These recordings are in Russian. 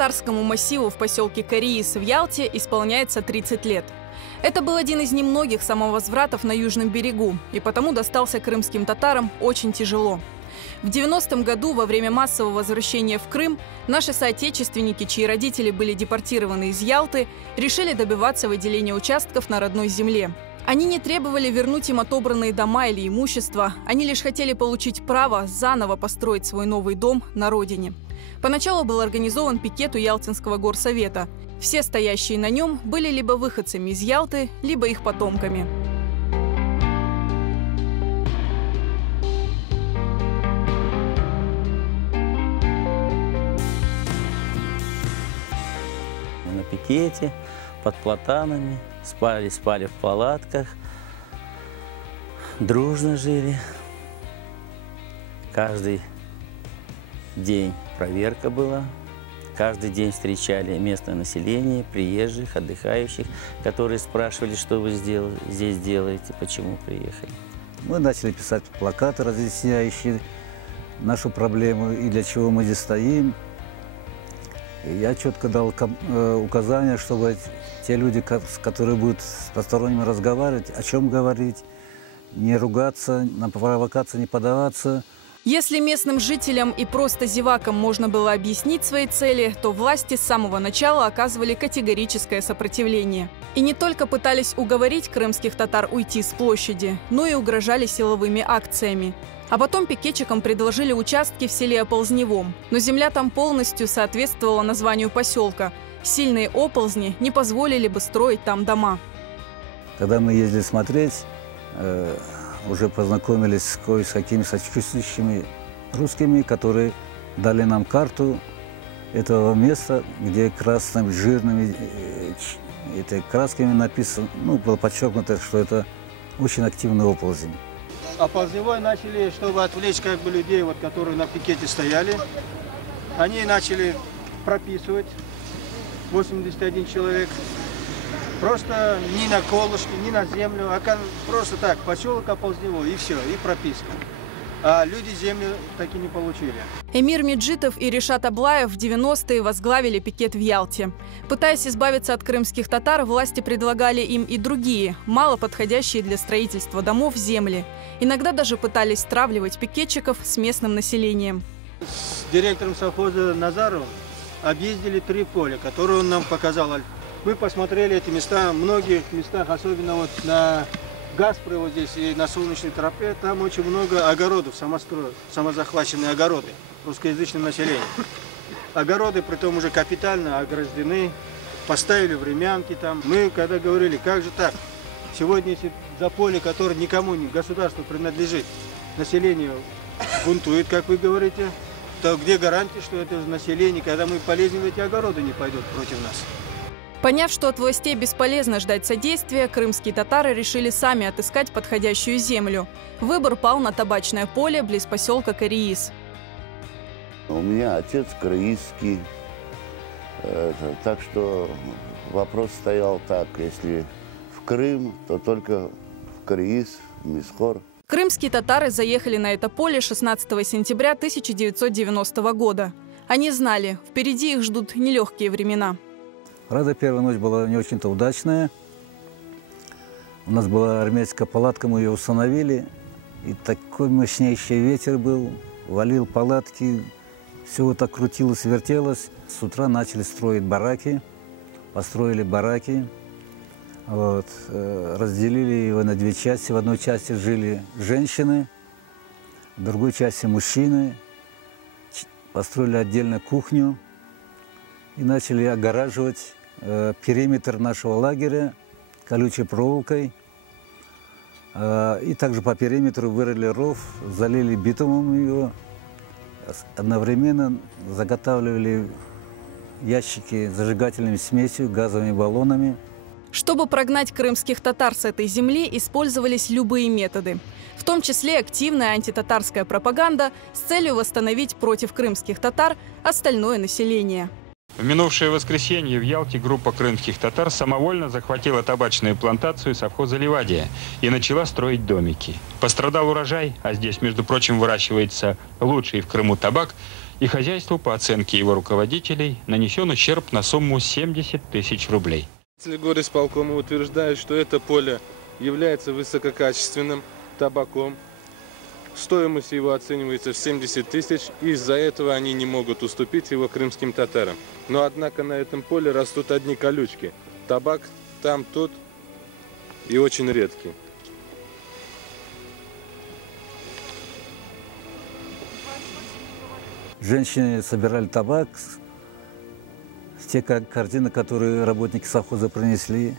крымско-татарскому массиву в поселке Кариис в Ялте исполняется 30 лет. Это был один из немногих самовозвратов на Южном берегу, и потому достался крымским татарам очень тяжело. В 90-м году, во время массового возвращения в Крым, наши соотечественники, чьи родители были депортированы из Ялты, решили добиваться выделения участков на родной земле. Они не требовали вернуть им отобранные дома или имущество, они лишь хотели получить право заново построить свой новый дом на родине. Поначалу был организован пикет у Ялтинского горсовета. Все стоящие на нем были либо выходцами из Ялты, либо их потомками. На пикете, под платанами, спали в палатках, дружно жили. Каждый день проверка была, каждый день встречали местное население, приезжих, отдыхающих, которые спрашивали, что вы здесь делаете, почему приехали. Мы начали писать плакаты, разъясняющие нашу проблему и для чего мы здесь стоим. И я четко дал указания, чтобы те люди, которые будут с посторонними разговаривать, о чем говорить, не ругаться, на провокации не поддаваться. Если местным жителям и просто зевакам можно было объяснить свои цели, то власти с самого начала оказывали категорическое сопротивление. И не только пытались уговорить крымских татар уйти с площади, но и угрожали силовыми акциями. А потом пикетчикам предложили участки в селе Оползневом, но земля там полностью соответствовала названию поселка. Сильные оползни не позволили бы строить там дома. Когда мы ездили смотреть, уже познакомились с кое с какими сочувствующими русскими, которые дали нам карту этого места, где красными, жирными красками написано, было подчеркнуто, что это очень активный оползень. Оползневой начали, чтобы отвлечь людей, которые на пикете стояли, они начали прописывать 81 человек. Просто ни на колышки, ни на землю, а просто так, поселок Оползневой, и все, и прописка. А люди землю таки не получили. Эмир Меджидов и Ришат Аблаев в 90-е возглавили пикет в Ялте. Пытаясь избавиться от крымских татар, власти предлагали им и другие, мало подходящие для строительства домов, земли. Иногда даже пытались стравливать пикетчиков с местным населением. С директором совхоза Назаровым объездили 3 поля, которые он нам показал. Мы посмотрели эти места, в многих местах, особенно на Гаспре, здесь и на Солнечной тропе, там очень много огородов, самозахваченные огороды русскоязычным населением. Огороды, притом уже капитально ограждены, поставили времянки там. Мы когда говорили, как же так, сегодня если за поле, которое никому, государству принадлежит, население бунтует, как вы говорите, то где гарантия, что это население, когда мы полезем в эти огороды, не пойдут против нас? Поняв, что от властей бесполезно ждать содействия, крымские татары решили сами отыскать подходящую землю. Выбор пал на табачное поле близ поселка Кариис. У меня отец кариисский, так что вопрос стоял так: если в Крым, то только в Кариис, в Мисхор. Крымские татары заехали на это поле 16 сентября 1990 года. Они знали, впереди их ждут нелегкие времена. Правда, первая ночь была не очень-то удачная. У нас была армейская палатка, мы ее установили. И такой мощнейший ветер был, валил палатки, все вот так крутилось, вертелось. С утра начали строить бараки, построили бараки. Разделили его на 2 части. В одной части жили женщины, в другой части мужчины. Построили отдельную кухню и начали огораживать периметр нашего лагеря колючей проволокой. И также по периметру вырыли ров, залили битумом его. Одновременно заготавливали ящики с зажигательной смесью, газовыми баллонами. Чтобы прогнать крымских татар с этой земли, использовались любые методы. В том числе активная антитатарская пропаганда с целью восстановить против крымских татар остальное население. В минувшее воскресенье в Ялте группа крымских татар самовольно захватила табачную плантацию совхоза «Ливадия» и начала строить домики. Пострадал урожай, а здесь, между прочим, выращивается лучший в Крыму табак. И хозяйству, по оценке его руководителей, нанесен ущерб на сумму 70 тысяч рублей. Горисполкома утверждает, что это поле является высококачественным табаком. Стоимость его оценивается в 70 тысяч, и из-за этого они не могут уступить его крымским татарам. Но однако на этом поле растут одни колючки. Табак там, тут и очень редкий. Женщины собирали табак, те картины, которые работники совхоза принесли,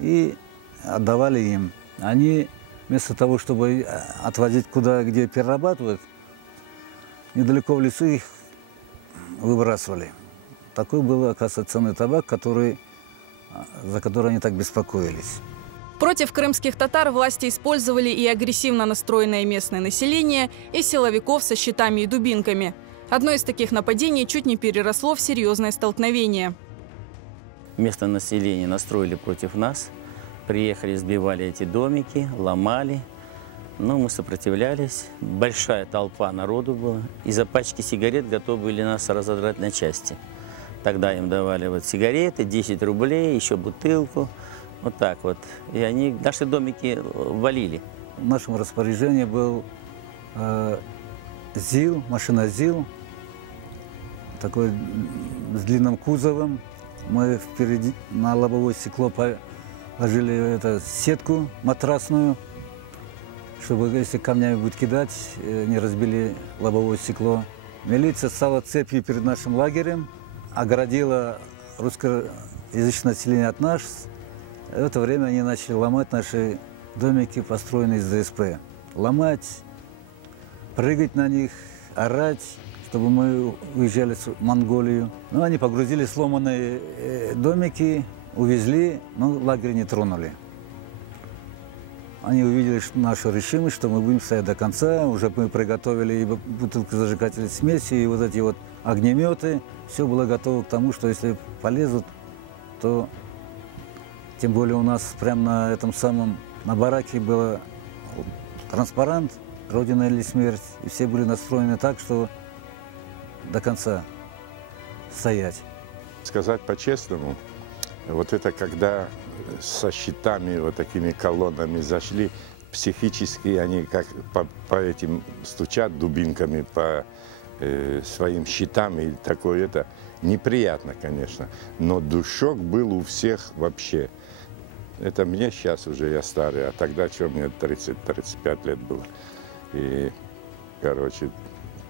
и отдавали им. Они вместо того, чтобы отвозить куда, где перерабатывают, недалеко в лесу их выбрасывали. Такой был, оказывается, ценный табак, за который они так беспокоились. Против крымских татар власти использовали и агрессивно настроенное местное население, и силовиков со щитами и дубинками. Одно из таких нападений чуть не переросло в серьезное столкновение. Местное население настроили против нас. Приехали, сбивали эти домики, ломали. Но мы сопротивлялись. Большая толпа народу была. Из-за пачки сигарет готовы были нас разодрать на части. Тогда им давали вот сигареты, 10 рублей, еще бутылку. Вот так вот. И они наши домики валили. В нашем распоряжении был ЗИЛ, машина ЗИЛ, такой с длинным кузовом. Мы впереди на лобовое стекло положили сетку матрасную, чтобы, если камнями будет кидать, не разбили лобовое стекло. Милиция стала цепью перед нашим лагерем, огородила русскоязычное население от нас. В это время они начали ломать наши домики, построенные из ДСП. Ломать, прыгать на них, орать, чтобы мы уезжали в Монголию. Ну, они погрузили сломанные домики, увезли, но лагерь не тронули. Они увидели нашу решимость, что мы будем стоять до конца. Уже мы приготовили и бутылку зажигательной смеси, и вот эти вот огнеметы. Все было готово к тому, что если полезут, то... Тем более у нас прямо на бараке был транспарант «Родина или смерть». И все были настроены так, что до конца стоять. Сказать по-честному, вот это когда со щитами, вот такими колоннами зашли, психически они как по этим стучат дубинками по своим щитам, и такое это неприятно, конечно. Но душок был у всех вообще. Это мне сейчас уже, я старый, а тогда, что мне 30-35 лет было. И, короче,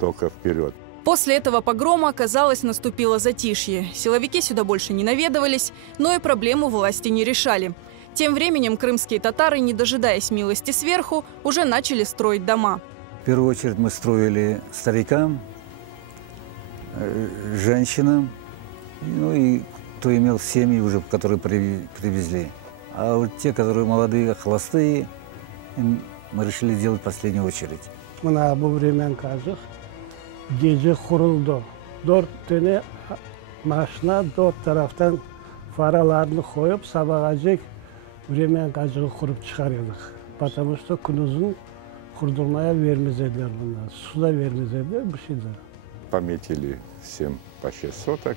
только вперед. После этого погрома, казалось, наступило затишье. Силовики сюда больше не наведывались, но и проблему власти не решали. Тем временем крымские татары, не дожидаясь милости сверху, уже начали строить дома. В первую очередь мы строили старикам, женщинам, ну и кто имел семьи уже, которые привезли. А вот те, которые молодые, холостые, мы решили делать в последнюю очередь. Мына bu времен қазір gece kuruldu. 4 tane maşina 4 taraftan faralarını koyup sabahacak времен қазір kurup çıkarıyorduk. Потому что күнүзүн kurulmaya vermezler bunlar. Suda vermezler bir şeyler. Пометили всем по 6 соток.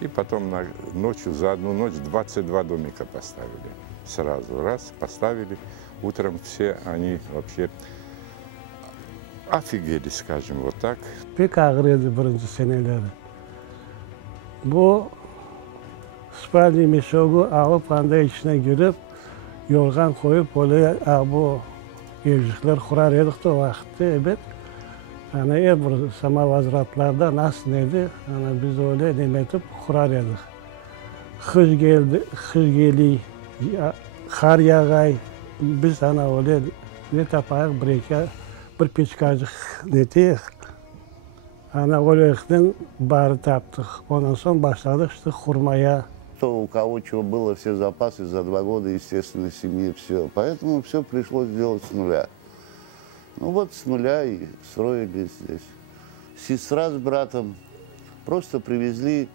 И потом ночью, за одну ночь 22 домика поставили. Сразу раз поставили. Утром все они вообще офигели, скажем, вот так. Pek ağır edi birinci seneleri. Bu spalni meşogu alıp anda içine girip yorgan koyup oraya bu evcikler kurar edik de o vakitte evet. Yani bu samavazratlarda nasıl neydi? Yani biz öyle demetip kurar edik. Kış geldi, kış geli, kar yağay. Biz öyle ne tapayık bir peçkacık neti. Öyle barı taptık. Ondan sonra başladık işte kurmaya. У кого чего было, все запасы за 2 года, естественно, семьи, все. Поэтому все пришлось делать с нуля. Ну вот с нуля и строили здесь. Сестра с братом просто привезли,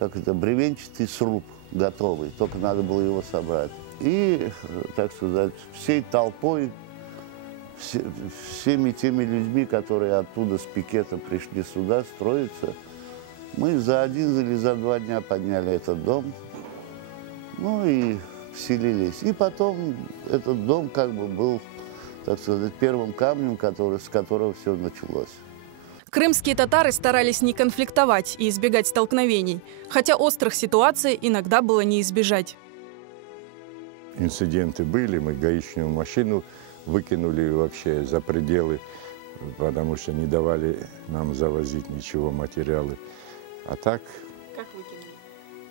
бревенчатый сруб готовый, только надо было его собрать. И, так сказать, всей толпой всеми теми людьми, которые оттуда с пикетом пришли сюда строиться, мы за один или за 2 дня подняли этот дом, ну и вселились. И потом этот дом как бы был, так сказать, первым камнем, с которого все началось. Крымские татары старались не конфликтовать и избегать столкновений, хотя острых ситуаций иногда было не избежать. Инциденты были, мы гаишную машину выкинули вообще за пределы, потому что не давали нам завозить ничего, материалы. А так... Как выкинули?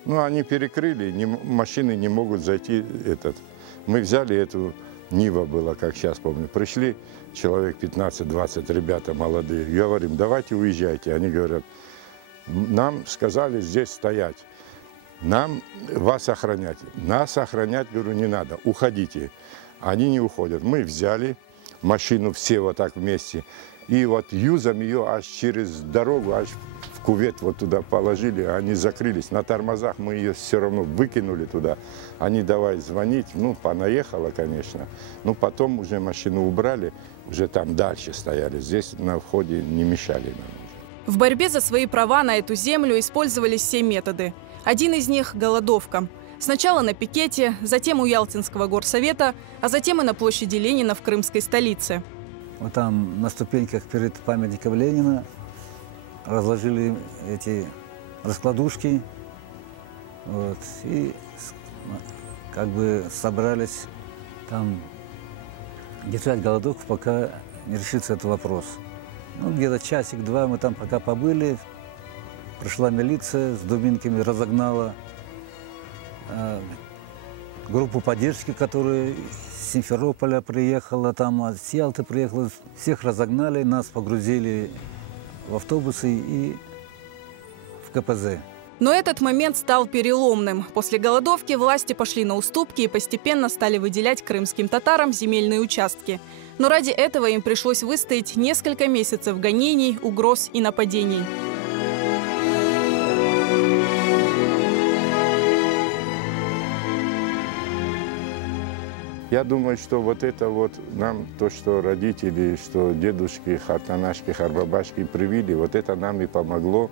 Ну, они перекрыли, машины не могут зайти. Мы взяли эту, Нива была, как сейчас помню, пришли человек 15-20, ребята молодые, говорим, давайте уезжайте. Они говорят, нам сказали здесь стоять, нам вас охранять. Нас охранять, говорю, не надо, уходите. Они не уходят. Мы взяли машину все вот так вместе и вот юзом ее аж через дорогу, аж в кювет вот туда положили, они закрылись. На тормозах мы ее все равно выкинули туда. Они давай звонить, ну, понаехала, конечно. Но потом уже машину убрали, уже там дальше стояли. Здесь на входе не мешали нам. В борьбе за свои права на эту землю использовались все методы. Один из них – голодовка. Сначала на пикете, затем у Ялтинского горсовета, а затем и на площади Ленина в крымской столице. Вот там на ступеньках перед памятником Ленина разложили эти раскладушки, вот, и как бы собрались там держать голодовку, пока не решится этот вопрос. Ну, где-то часик-два мы там пока побыли, пришла милиция с дубинками, разогнала группу поддержки, которая с Симферополя приехала, там с Ялты приехала, всех разогнали, нас погрузили в автобусы и в КПЗ. Но этот момент стал переломным. После голодовки власти пошли на уступки и постепенно стали выделять крымским татарам земельные участки. Но ради этого им пришлось выстоять несколько месяцев гонений, угроз и нападений. Я думаю, что вот это вот нам, то, что родители, что дедушки, хартанашки, харбабашки привили, вот это нам и помогло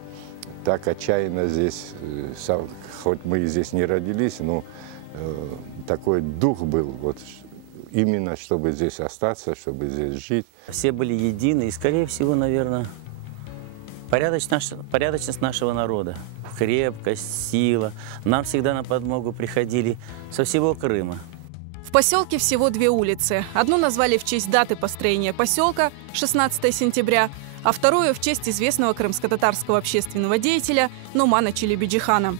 так отчаянно здесь, хоть мы здесь не родились, но такой дух был, вот, именно чтобы здесь остаться, чтобы здесь жить. Все были едины и, скорее всего, наверное, порядочность нашего народа, крепкость, сила. Нам всегда на подмогу приходили со всего Крыма. В поселке всего 2 улицы. Одну назвали в честь даты построения поселка, 16 сентября, а вторую в честь известного крымско-татарского общественного деятеля Нумана Челебиджихана.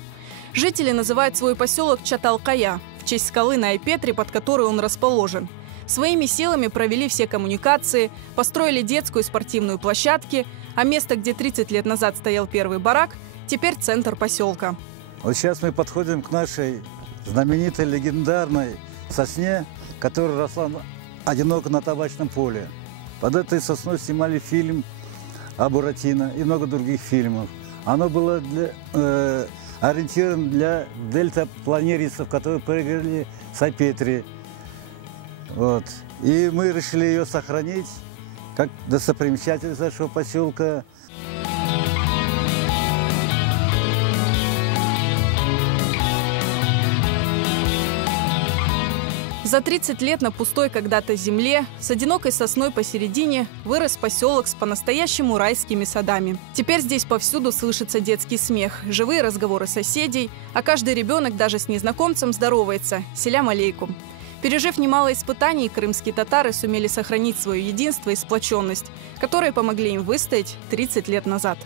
Жители называют свой поселок Чаталкая, в честь скалы на Айпетре, под которой он расположен. Своими силами провели все коммуникации, построили детскую и спортивную площадки, а место, где 30 лет назад стоял первый барак, теперь центр поселка. Вот сейчас мы подходим к нашей знаменитой, легендарной сосне, которая росла одиноко на табачном поле. Под этой сосной снимали фильм о Буратино и много других фильмов. Оно было ориентировано для дельтапланеристов, которые прыгали с Айпетри. Вот. И мы решили ее сохранить как достопримечательность нашего поселка. За 30 лет на пустой когда-то земле с одинокой сосной посередине вырос поселок с по-настоящему райскими садами. Теперь здесь повсюду слышится детский смех, живые разговоры соседей, а каждый ребенок даже с незнакомцем здоровается «Селям алейкум». Пережив немало испытаний, крымские татары сумели сохранить свое единство и сплоченность, которые помогли им выстоять 30 лет назад.